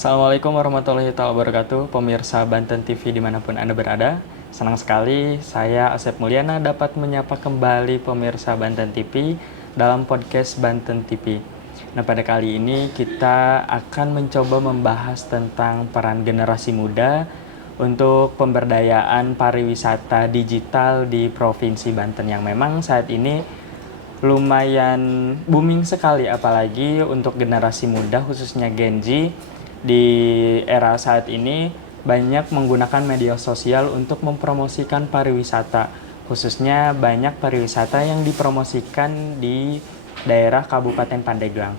Assalamualaikum warahmatullahi wabarakatuh, pemirsa Banten TV dimanapun Anda berada. Senang sekali saya Asep Mulyana dapat menyapa kembali pemirsa Banten TV dalam podcast Banten TV. Nah, pada kali ini kita akan mencoba membahas tentang peran generasi muda untuk pemberdayaan pariwisata digital di Provinsi Banten yang memang saat ini lumayan booming sekali, apalagi untuk generasi muda khususnya Gen Z di era saat ini banyak menggunakan media sosial untuk mempromosikan pariwisata, khususnya banyak pariwisata yang dipromosikan di daerah Kabupaten Pandeglang.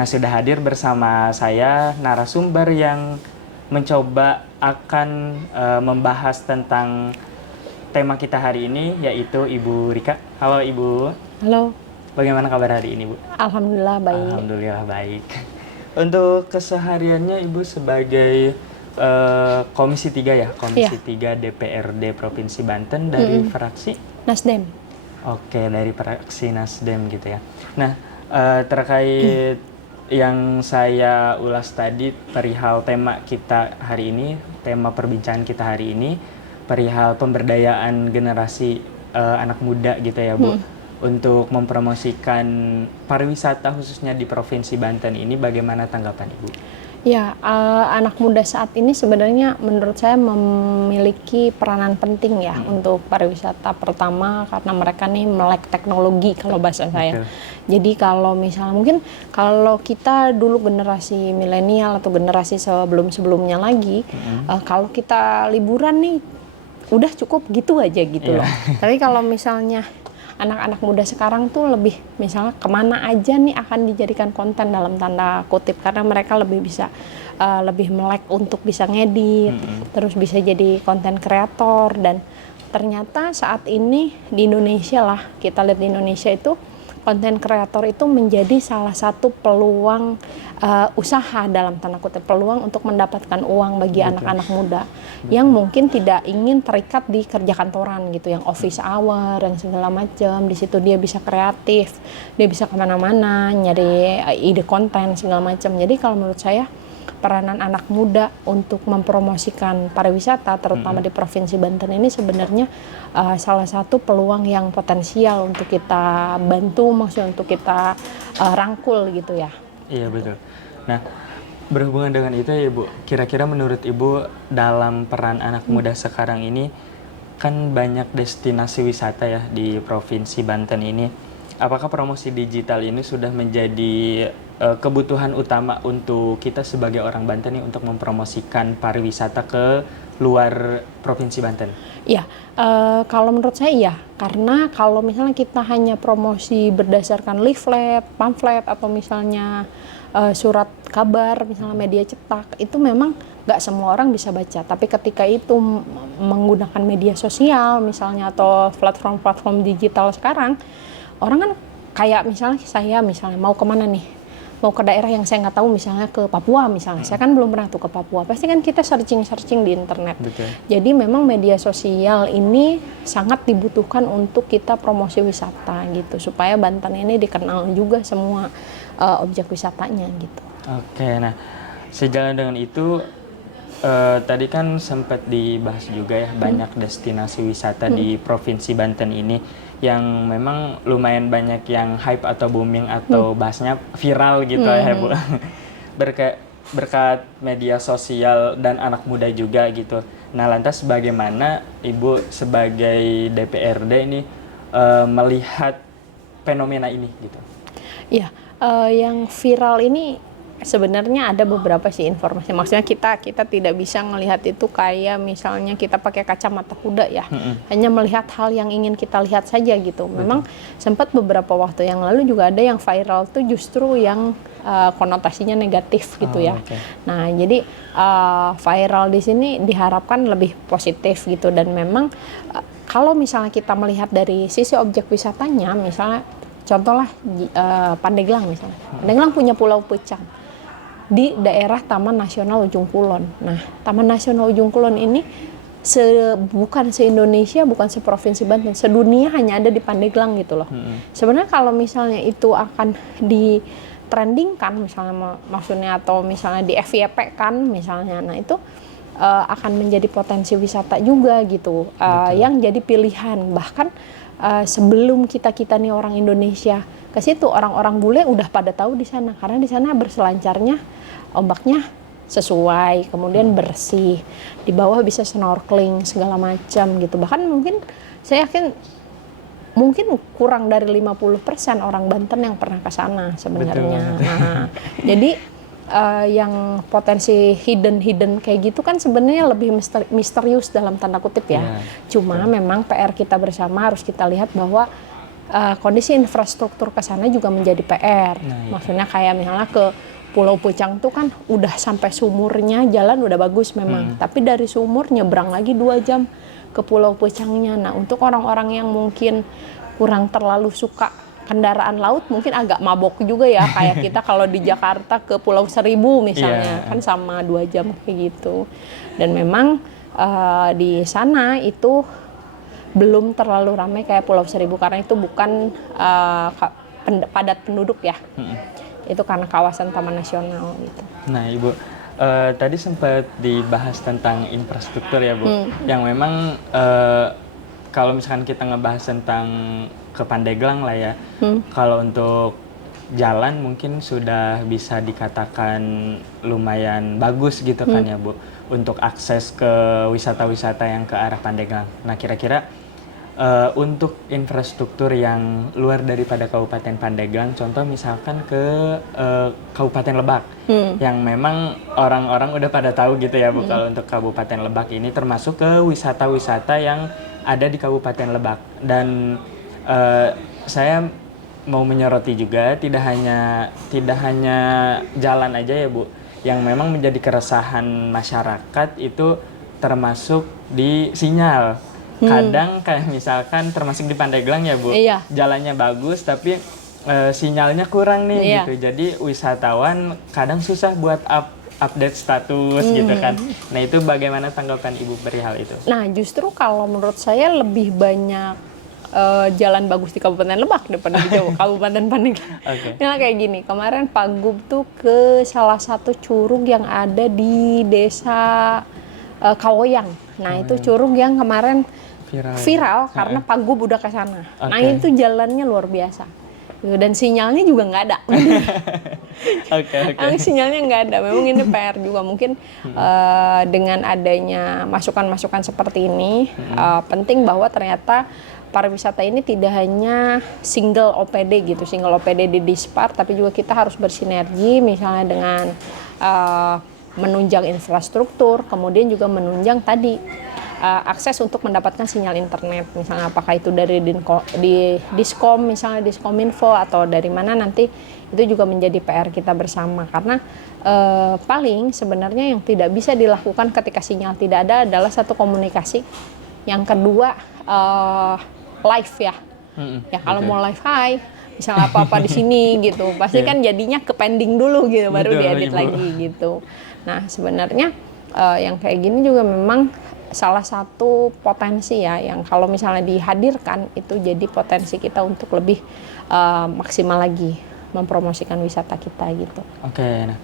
Nah, sudah hadir bersama saya narasumber yang mencoba akan membahas tentang tema kita hari ini, yaitu Ibu Rika. Halo Ibu. Halo. Bagaimana kabar hari ini, Bu? Alhamdulillah baik. Alhamdulillah baik. Untuk kesehariannya Ibu sebagai Komisi 3 ya, Komisi 3 DPRD Provinsi Banten dari fraksi Nasdem. Oke, dari fraksi Nasdem gitu ya. Nah, terkait yang saya ulas tadi perihal tema kita hari ini, tema perbincangan kita hari ini, perihal pemberdayaan generasi anak muda gitu ya, Bu. Untuk mempromosikan pariwisata khususnya di Provinsi Banten ini, bagaimana tanggapan Ibu? Ya, anak muda saat ini sebenarnya menurut saya memiliki peranan penting ya untuk pariwisata. Pertama karena mereka nih melek teknologi kalau bahasa saya. Jadi kalau misalnya mungkin kalau kita dulu generasi milenial atau generasi sebelum-sebelumnya lagi, kalau kita liburan nih udah cukup gitu aja gitu loh. Tapi kalau misalnya anak-anak muda sekarang tuh lebih misalnya kemana aja nih akan dijadikan konten dalam tanda kutip, karena mereka lebih bisa lebih melek untuk bisa ngedit, terus bisa jadi konten kreator. Dan ternyata saat ini di Indonesia lah, kita lihat di Indonesia itu konten kreator itu menjadi salah satu peluang usaha dalam tanda kutip, peluang untuk mendapatkan uang bagi anak-anak muda yang mungkin tidak ingin terikat di kerja kantoran gitu, yang office hour, yang segala macam. Di situ dia bisa kreatif, dia bisa kemana-mana nyari ide konten segala macam. Jadi kalau menurut saya peranan anak muda untuk mempromosikan pariwisata terutama di Provinsi Banten ini sebenarnya salah satu peluang yang potensial untuk kita bantu, maksudnya untuk kita rangkul gitu ya. Iya betul. Nah, berhubungan dengan itu ya Bu, kira-kira menurut Ibu dalam peran anak muda sekarang ini kan banyak destinasi wisata ya di Provinsi Banten ini. Apakah promosi digital ini sudah menjadi kebutuhan utama untuk kita sebagai orang Banten nih untuk mempromosikan pariwisata ke luar Provinsi Banten? Iya, kalau menurut saya iya, karena kalau misalnya kita hanya promosi berdasarkan leaflet, pamflet, atau misalnya surat kabar, misalnya media cetak, itu memang nggak semua orang bisa baca. Tapi ketika itu menggunakan media sosial misalnya atau platform-platform digital sekarang, orang kan kayak misalnya saya misalnya mau kemana nih, mau ke daerah yang saya nggak tahu, misalnya ke Papua misalnya, saya kan belum pernah tuh ke Papua, pasti kan kita searching di internet. Betul. Jadi memang media sosial ini sangat dibutuhkan untuk kita promosi wisata gitu, supaya Banten ini dikenal juga semua objek wisatanya gitu. Oke, nah sejalan dengan itu tadi kan sempat dibahas juga ya banyak destinasi wisata di Provinsi Banten ini yang memang lumayan banyak yang hype atau booming atau bahasnya viral gitu ya Bu. Berkat media sosial dan anak muda juga gitu. Nah, lantas bagaimana Ibu sebagai DPRD ini melihat fenomena ini gitu? Iya, yang viral ini sebenarnya ada beberapa sih informasi. Maksudnya kita tidak bisa melihat itu kayak misalnya kita pakai kacamata kuda ya, hanya melihat hal yang ingin kita lihat saja gitu. Memang sempat beberapa waktu yang lalu juga ada yang viral tuh justru yang konotasinya negatif gitu ya. Nah, jadi viral di sini diharapkan lebih positif gitu. Dan memang kalau misalnya kita melihat dari sisi objek wisatanya, misalnya contohlah Pandeglang misalnya. Pandeglang punya Pulau Pecang di daerah Taman Nasional Ujung Kulon. Nah, Taman Nasional Ujung Kulon ini bukan se-Indonesia, bukan se-Provinsi Banten, sedunia hanya ada di Pandeglang gitu loh. Sebenarnya kalau misalnya itu akan trending kan misalnya maksudnya, atau misalnya di FYP kan misalnya, nah itu akan menjadi potensi wisata juga gitu, yang jadi pilihan. Bahkan sebelum kita nih orang Indonesia ke situ, orang-orang bule udah pada tahu di sana, karena di sana berselancarnya ombaknya sesuai, kemudian bersih, di bawah bisa snorkeling segala macam gitu. Bahkan mungkin saya yakin mungkin kurang dari 50% orang Banten yang pernah ke sana sebenarnya. Nah, jadi yang potensi hidden kayak gitu kan sebenarnya lebih misterius dalam tanda kutip ya. Cuma memang PR kita bersama harus kita lihat bahwa kondisi infrastruktur ke sana juga menjadi PR. Maksudnya kayak misalnya ke Pulau Pucang tuh kan udah sampai sumurnya, jalan udah bagus memang. Tapi dari sumur nyebrang lagi 2 jam ke Pulau Pucangnya. Nah, untuk orang-orang yang mungkin kurang terlalu suka kendaraan laut, mungkin agak mabok juga ya, kayak kita kalau di Jakarta ke Pulau Seribu misalnya, kan sama 2 jam kayak gitu. Dan memang di sana itu belum terlalu ramai kayak Pulau Seribu, karena itu bukan padat penduduk ya. Itu karena kawasan taman nasional gitu. Nah, Ibu, tadi sempat dibahas tentang infrastruktur ya, Bu, yang memang kalau misalkan kita ngebahas tentang ke Pandeglang lah ya, kalau untuk jalan mungkin sudah bisa dikatakan lumayan bagus gitu kan ya, Bu, untuk akses ke wisata-wisata yang ke arah Pandeglang. Nah, kira-kira untuk infrastruktur yang luar daripada Kabupaten Pandeglang, contoh misalkan ke Kabupaten Lebak, yang memang orang-orang udah pada tahu gitu ya, Bu, kalau untuk Kabupaten Lebak ini termasuk ke wisata-wisata yang ada di Kabupaten Lebak. Dan saya mau menyoroti juga tidak hanya jalan aja ya, Bu, yang memang menjadi keresahan masyarakat itu termasuk di sinyal. Kadang kayak misalkan termasuk di Pandeglang ya, Bu, jalannya bagus tapi sinyalnya kurang nih gitu. Jadi wisatawan kadang susah buat update status gitu kan. Nah, itu bagaimana tanggapan Ibu perihal itu? Nah, justru kalau menurut saya lebih banyak jalan bagus di Kabupaten Lebak daripada di Kabupaten Pandeglang. Nah, kayak gini, kemarin Pak Gub tuh ke salah satu curug yang ada di desa Kawoyang. Nah, itu curug yang kemarin viral karena Pak Gub udah ke sana. Nah, itu jalannya luar biasa. Dan sinyalnya juga nggak ada. Sinyalnya nggak ada. Memang ini PR juga. Mungkin dengan adanya masukan-masukan seperti ini, penting bahwa ternyata pariwisata ini tidak hanya single OPD gitu, single OPD di Dispar, tapi juga kita harus bersinergi misalnya dengan menunjang infrastruktur, kemudian juga menunjang tadi akses untuk mendapatkan sinyal internet, misalnya apakah itu dari di Diskom, misalnya Diskominfo atau dari mana nanti, itu juga menjadi PR kita bersama. Karena paling sebenarnya yang tidak bisa dilakukan ketika sinyal tidak ada adalah satu komunikasi, yang kedua live ya. Ya kalau mau live misalnya apa-apa di sini gitu, pasti kan jadinya ke pending dulu gitu, baru diedit lagi gitu. Nah, sebenarnya yang kayak gini juga memang salah satu potensi ya, yang kalau misalnya dihadirkan itu jadi potensi kita untuk lebih maksimal lagi mempromosikan wisata kita gitu. Nah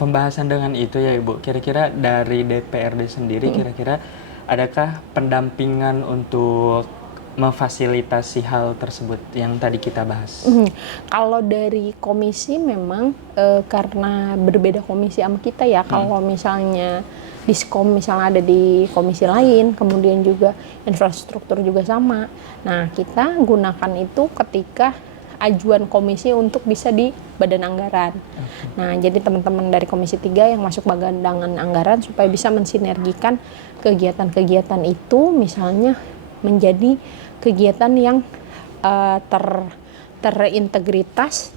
pembahasan dengan itu ya, Ibu, kira-kira dari DPRD sendiri kira-kira adakah pendampingan untuk memfasilitasi hal tersebut yang tadi kita bahas? Kalau dari komisi memang karena berbeda komisi sama kita ya, kalau misalnya Diskom misalnya ada di komisi lain, kemudian juga infrastruktur juga sama. Nah, kita gunakan itu ketika ajuan komisi untuk bisa di badan anggaran. Nah, jadi teman-teman dari komisi 3 yang masuk bagandangan anggaran supaya bisa mensinergikan kegiatan-kegiatan itu misalnya menjadi kegiatan yang terintegrasi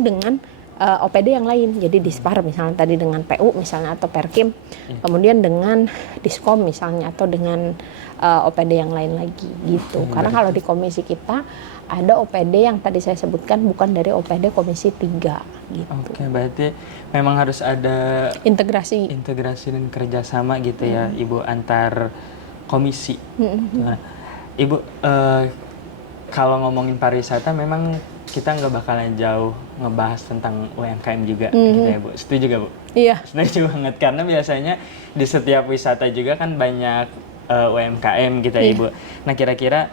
dengan OPD yang lain. Jadi Dispar misalnya tadi dengan PU misalnya atau Perkim, kemudian dengan Diskom misalnya atau dengan OPD yang lain lagi gitu. Karena kalau di komisi kita ada OPD yang tadi saya sebutkan bukan dari OPD komisi 3 gitu. Berarti memang harus ada integrasi dan kerjasama gitu ya, Ibu, antar komisi. Ibu, kalau ngomongin pariwisata memang kita nggak bakalan jauh ngebahas tentang UMKM juga gitu ya Bu. Setuju gak Bu? Iya. Setuju banget karena biasanya di setiap wisata juga kan banyak UMKM gitu ya Ibu. Nah kira-kira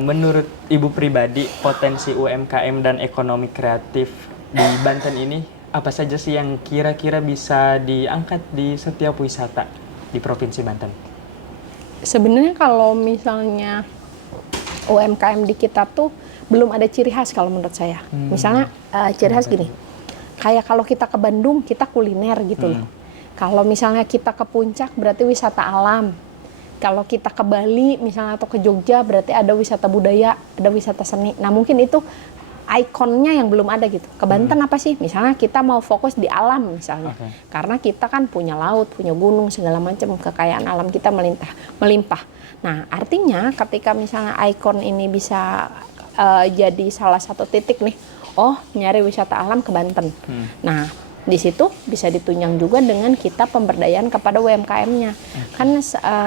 menurut Ibu pribadi potensi UMKM dan ekonomi kreatif di Banten ini apa saja sih yang kira-kira bisa diangkat di setiap wisata di Provinsi Banten? Sebenarnya kalau misalnya UMKM di kita tuh belum ada ciri khas kalau menurut saya. Misalnya ciri khas gini, kayak kalau kita ke Bandung kita kuliner gitu loh. Kalau misalnya kita ke Puncak berarti wisata alam. Kalau kita ke Bali misalnya atau ke Jogja berarti ada wisata budaya, ada wisata seni. Nah mungkin itu ikonnya yang belum ada gitu. Ke Banten apa sih? Misalnya kita mau fokus di alam misalnya. Karena kita kan punya laut, punya gunung, segala macam kekayaan alam kita melimpah. Nah artinya ketika misalnya ikon ini bisa jadi salah satu titik nih, oh nyari wisata alam ke Banten. Nah di situ bisa ditunjang juga dengan kita pemberdayaan kepada UMKM-nya. Kan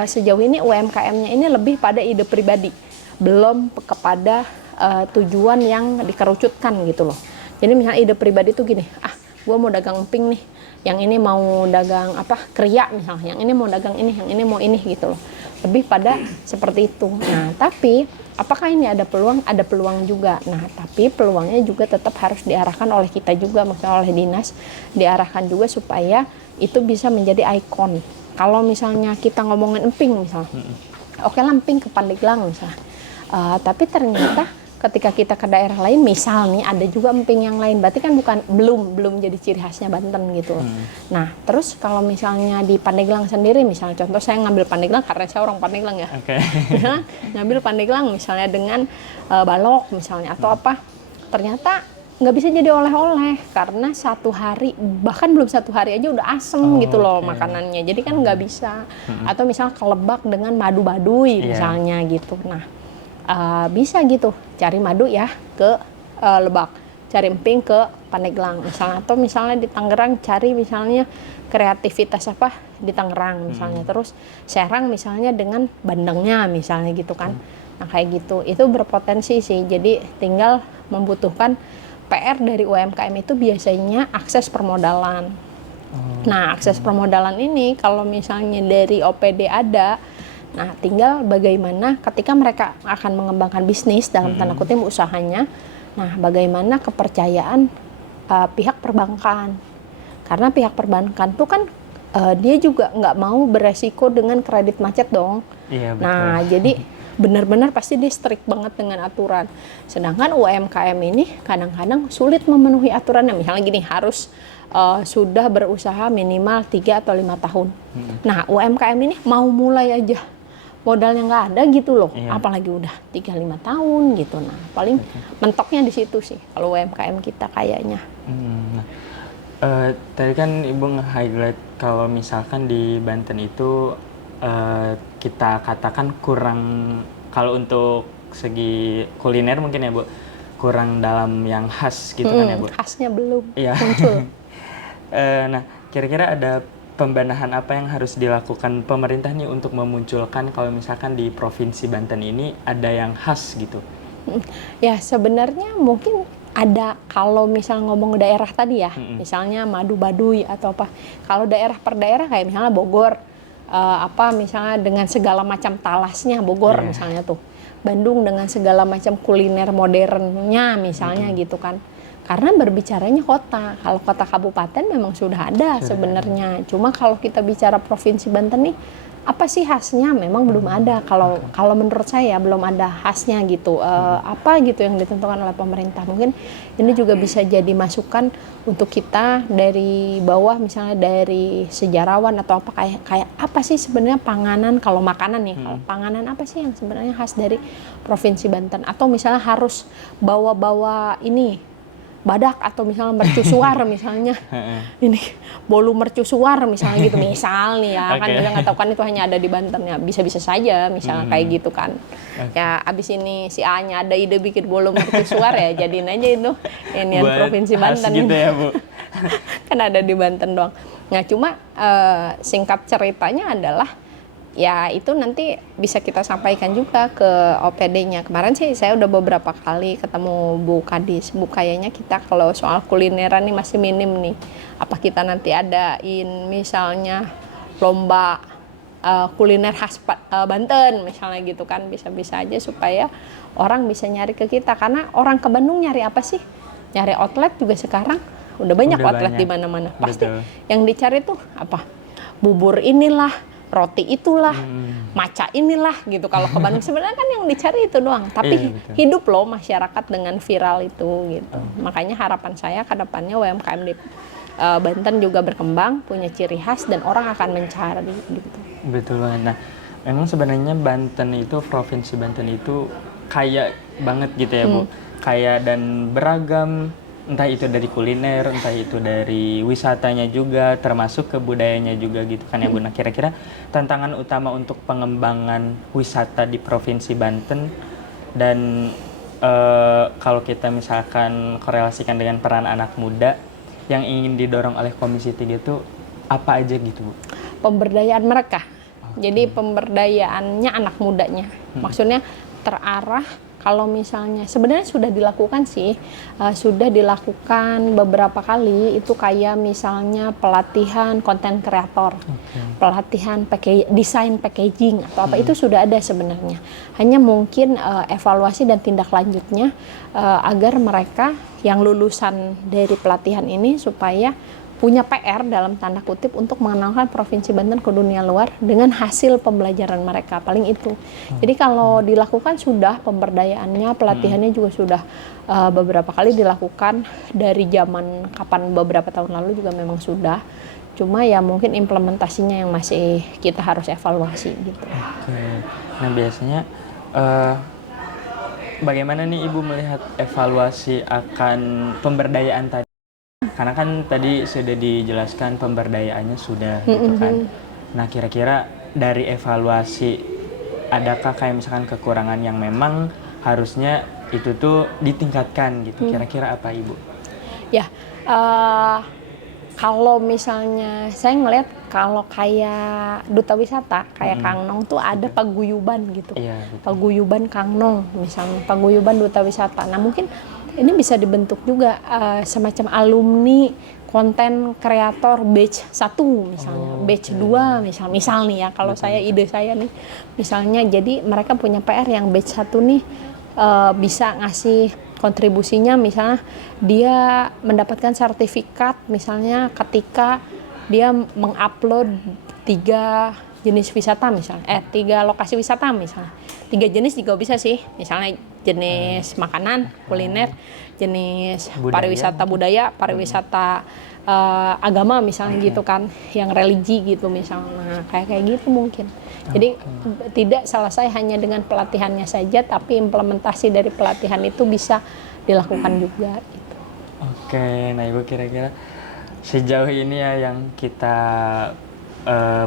sejauh ini UMKM-nya ini lebih pada ide pribadi, belum kepada tujuan yang dikerucutkan gitu loh. Jadi misalnya ide pribadi tuh gini, gue mau dagang emping nih, yang ini mau dagang kriya misalnya, yang ini mau dagang ini, yang ini mau ini gitu loh. Lebih pada seperti itu. Nah tapi apakah ini ada peluang? Ada peluang juga. Nah tapi peluangnya juga tetap harus diarahkan oleh kita juga, maksudnya oleh dinas, diarahkan juga supaya itu bisa menjadi ikon. Kalau misalnya kita ngomongin emping misalnya, oke lah emping ke Pandeglang misalnya, tapi ternyata ketika kita ke daerah lain, misal nih ada juga emping yang lain, berarti kan belum jadi ciri khasnya Banten gitu. Nah, terus kalau misalnya di Pandeglang sendiri, misalnya contoh saya ngambil Pandeglang karena saya orang Pandeglang ya. Misalnya ngambil Pandeglang misalnya dengan balok misalnya atau apa, ternyata nggak bisa jadi oleh-oleh karena satu hari, bahkan belum satu hari aja udah asem gitu loh makanannya. Jadi kan nggak bisa. Atau misalnya kelebak dengan madu baduy misalnya gitu. Nah, bisa gitu cari madu ya ke Lebak, cari emping ke Pandeglang misalnya, atau misalnya di Tangerang cari misalnya kreativitas apa di Tangerang misalnya, terus Serang misalnya dengan bandengnya misalnya gitu kan. Nah kayak gitu itu berpotensi sih, jadi tinggal membutuhkan PR dari UMKM itu biasanya akses permodalan. Nah akses permodalan ini kalau misalnya dari OPD ada, nah, tinggal bagaimana ketika mereka akan mengembangkan bisnis dalam tanda kutip usahanya. Nah, bagaimana kepercayaan pihak perbankan. Karena pihak perbankan tuh kan dia juga nggak mau beresiko dengan kredit macet dong. Iya, betul. Nah, jadi benar-benar pasti dia strict banget dengan aturan. Sedangkan UMKM ini kadang-kadang sulit memenuhi aturannya. Misalnya gini, harus sudah berusaha minimal 3 atau 5 tahun. Nah, UMKM ini mau mulai aja modalnya nggak ada gitu loh, apalagi udah 3-5 tahun gitu. Nah paling mentoknya di situ sih kalau UMKM kita kayaknya. Tadi kan Ibu nge-highlight kalau misalkan di Banten itu kita katakan kurang, kalau untuk segi kuliner mungkin ya Bu, kurang dalam yang khas gitu kan ya Bu? Khasnya belum muncul. Nah kira-kira ada pembenahan apa yang harus dilakukan pemerintah nih untuk memunculkan kalau misalkan di Provinsi Banten ini ada yang khas gitu? Ya sebenarnya mungkin ada, kalau misal ngomong daerah tadi ya, misalnya madu baduy atau apa. Kalau daerah per daerah kayak misalnya Bogor, misalnya dengan segala macam talasnya Bogor misalnya tuh. Bandung dengan segala macam kuliner modernnya misalnya gitu kan. Karena berbicaranya kota, kalau kota kabupaten memang sudah ada sebenarnya. Cuma kalau kita bicara Provinsi Banten nih, apa sih khasnya? Memang belum ada. Kalau menurut saya belum ada khasnya gitu. Apa gitu yang ditentukan oleh pemerintah. Mungkin ini juga bisa jadi masukan untuk kita dari bawah, misalnya dari sejarawan atau apa, kayak apa sih sebenarnya panganan, kalau makanan nih, kalau panganan apa sih yang sebenarnya khas dari Provinsi Banten? Atau misalnya harus bawa-bawa ini badak atau misalnya mercusuar misalnya ini bolu mercusuar misalnya gitu misal nih ya kan kita nggak tahu kan itu hanya ada di Banten ya, bisa-bisa saja misalnya kayak gitu kan ya. Abis ini si A-nya ada ide bikin bolu mercusuar ya jadiin aja itu ini Provinsi Banten gitu ya Bu. Kan ada di Banten doang. Nah cuma singkat ceritanya adalah ya itu nanti bisa kita sampaikan juga ke OPD-nya. Kemarin sih saya udah beberapa kali ketemu Bu Kadis. Bu, kayaknya kita kalau soal kulineran nih masih minim nih. Apa kita nanti adain misalnya lomba kuliner khas Banten misalnya gitu kan, bisa-bisa aja supaya orang bisa nyari ke kita. Karena orang ke Bandung nyari apa sih? Nyari outlet juga sekarang udah banyak outlet di mana-mana. Pasti yang dicari tuh apa? Bubur inilah, roti itulah, maca inilah gitu. Kalau ke Bandung sebenarnya kan yang dicari itu doang. Tapi hidup loh masyarakat dengan viral itu gitu. Makanya harapan saya ke depannya UMKM di Banten juga berkembang, punya ciri khas dan orang akan mencari gitu. Betul banget. Nah, memang sebenarnya Banten itu, Provinsi Banten itu kaya banget gitu ya Bu. Kaya dan beragam, entah itu dari kuliner, entah itu dari wisatanya juga, termasuk kebudayanya juga gitu kan ya Bu. Nah, kira-kira tantangan utama untuk pengembangan wisata di Provinsi Banten dan kalau kita misalkan korelasikan dengan peran anak muda yang ingin didorong oleh Komisi 3 itu apa aja gitu Bu? Pemberdayaan mereka. Jadi pemberdayaannya anak mudanya. Maksudnya terarah. Kalau misalnya sebenarnya sudah dilakukan sih, sudah dilakukan beberapa kali itu kayak misalnya pelatihan konten kreator, pelatihan desain packaging atau apa itu sudah ada sebenarnya. Hanya mungkin evaluasi dan tindak lanjutnya agar mereka yang lulusan dari pelatihan ini supaya punya PR dalam tanda kutip untuk mengenalkan Provinsi Banten ke dunia luar dengan hasil pembelajaran mereka, paling itu. Jadi kalau dilakukan sudah pemberdayaannya, pelatihannya juga sudah beberapa kali dilakukan dari zaman kapan beberapa tahun lalu juga memang sudah. Cuma ya mungkin implementasinya yang masih kita harus evaluasi gitu. Oke. Nah biasanya bagaimana nih Ibu melihat evaluasi akan pemberdayaan tadi? Karena kan tadi sudah dijelaskan pemberdayaannya sudah gitu kan. Nah kira-kira dari evaluasi adakah kayak misalkan kekurangan yang memang harusnya itu tuh ditingkatkan gitu. Kira-kira apa Ibu? Ya, kalau misalnya saya ngelihat kalau kayak duta wisata kayak Kang Nong tuh ada paguyuban gitu. Paguyuban Kang Nong misalnya, paguyuban duta wisata. Nah mungkin ini bisa dibentuk juga semacam alumni konten kreator batch 1 misalnya, batch 2 misal nih ya, kalau saya ide saya nih misalnya, jadi mereka punya PR yang batch 1 nih bisa ngasih kontribusinya, misalnya dia mendapatkan sertifikat misalnya ketika dia mengupload 3 jenis wisata misalnya, 3 lokasi wisata misalnya, 3 jenis juga bisa sih, misalnya jenis makanan, kuliner, jenis pariwisata budaya, pariwisata agama misalnya gitu kan, yang religi gitu misalnya, kayak gitu mungkin. Jadi tidak selesai hanya dengan pelatihannya saja, tapi implementasi dari pelatihan itu bisa dilakukan juga gitu. Oke, nah Ibu kira-kira sejauh ini ya yang kita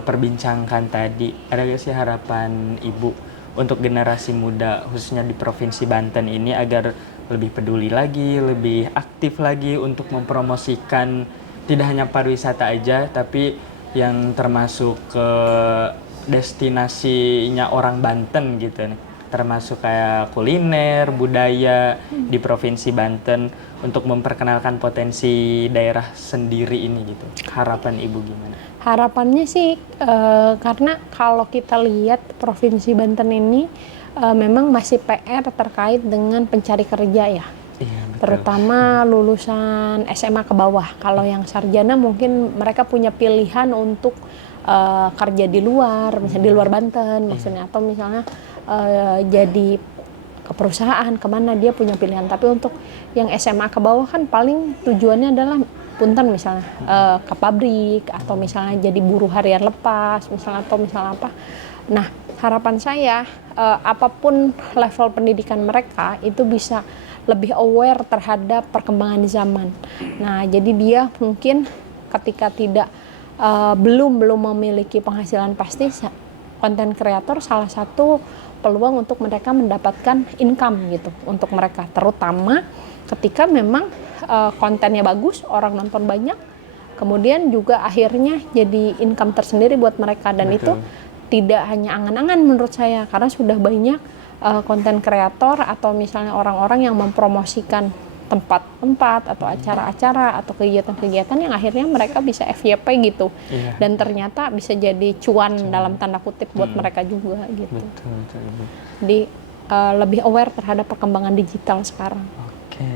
perbincangkan tadi, ada gak sih harapan Ibu untuk generasi muda khususnya di Provinsi Banten ini agar lebih peduli lagi, lebih aktif lagi untuk mempromosikan tidak hanya pariwisata aja, tapi yang termasuk ke destinasinya orang Banten gitu nih, termasuk kayak kuliner, budaya di Provinsi Banten untuk memperkenalkan potensi daerah sendiri ini gitu. Harapan Ibu gimana? Harapannya sih karena kalau kita lihat Provinsi Banten ini memang masih PR terkait dengan pencari kerja ya. Terutama lulusan SMA ke bawah. Kalau yang sarjana mungkin mereka punya pilihan untuk kerja di luar, misalnya di luar Banten maksudnya, atau misalnya jadi ke perusahaan kemana dia punya pilihan. Tapi untuk yang SMA ke bawah kan paling tujuannya adalah punten misalnya ke pabrik atau misalnya jadi buruh harian lepas misalnya, atau misalnya apa. Nah harapan saya apapun level pendidikan mereka itu bisa lebih aware terhadap perkembangan zaman. Nah jadi dia mungkin ketika belum memiliki penghasilan pasti, konten kreator salah satu peluang untuk mereka mendapatkan income gitu untuk mereka, terutama ketika memang kontennya bagus, orang nonton banyak, kemudian juga akhirnya jadi income tersendiri buat mereka, dan itu tidak hanya angan-angan menurut saya, karena sudah banyak konten kreator atau misalnya orang-orang yang mempromosikan tempat-tempat atau acara-acara atau kegiatan-kegiatan yang akhirnya mereka bisa FYP gitu. Iya. Dan ternyata bisa jadi cuan dalam tanda kutip buat mereka juga gitu. Betul. Jadi lebih aware terhadap perkembangan digital sekarang. Oke.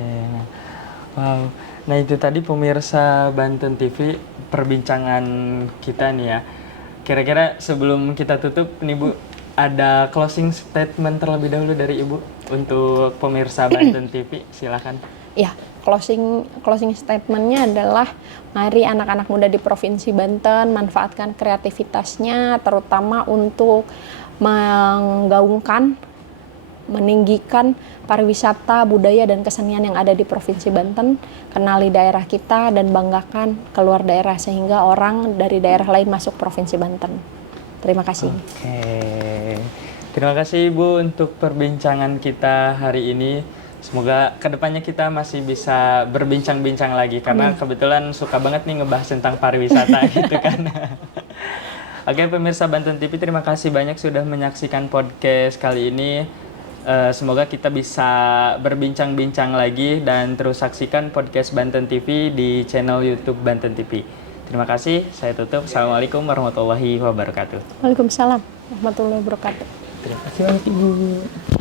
Wow. Nah, itu tadi pemirsa Banten TV perbincangan kita nih ya. Kira-kira sebelum kita tutup nih Bu, ada closing statement terlebih dahulu dari Ibu untuk pemirsa Banten TV, silakan. Ya, closing statementnya adalah mari anak-anak muda di Provinsi Banten manfaatkan kreativitasnya, terutama untuk menggaungkan, meninggikan pariwisata, budaya, dan kesenian yang ada di Provinsi Banten. Kenali daerah kita dan banggakan keluar daerah sehingga orang dari daerah lain masuk Provinsi Banten. Terima kasih. Oke. Terima kasih Ibu untuk perbincangan kita hari ini. Semoga kedepannya kita masih bisa berbincang-bincang lagi karena kebetulan suka banget nih ngebahas tentang pariwisata gitu kan. Oke, pemirsa Banten TV, terima kasih banyak sudah menyaksikan podcast kali ini. Semoga kita bisa berbincang-bincang lagi dan terus saksikan podcast Banten TV di channel YouTube Banten TV. Terima kasih, saya tutup. Assalamualaikum warahmatullahi wabarakatuh. Waalaikumsalam warahmatullahi wabarakatuh. Terima kasih banyak Ibu.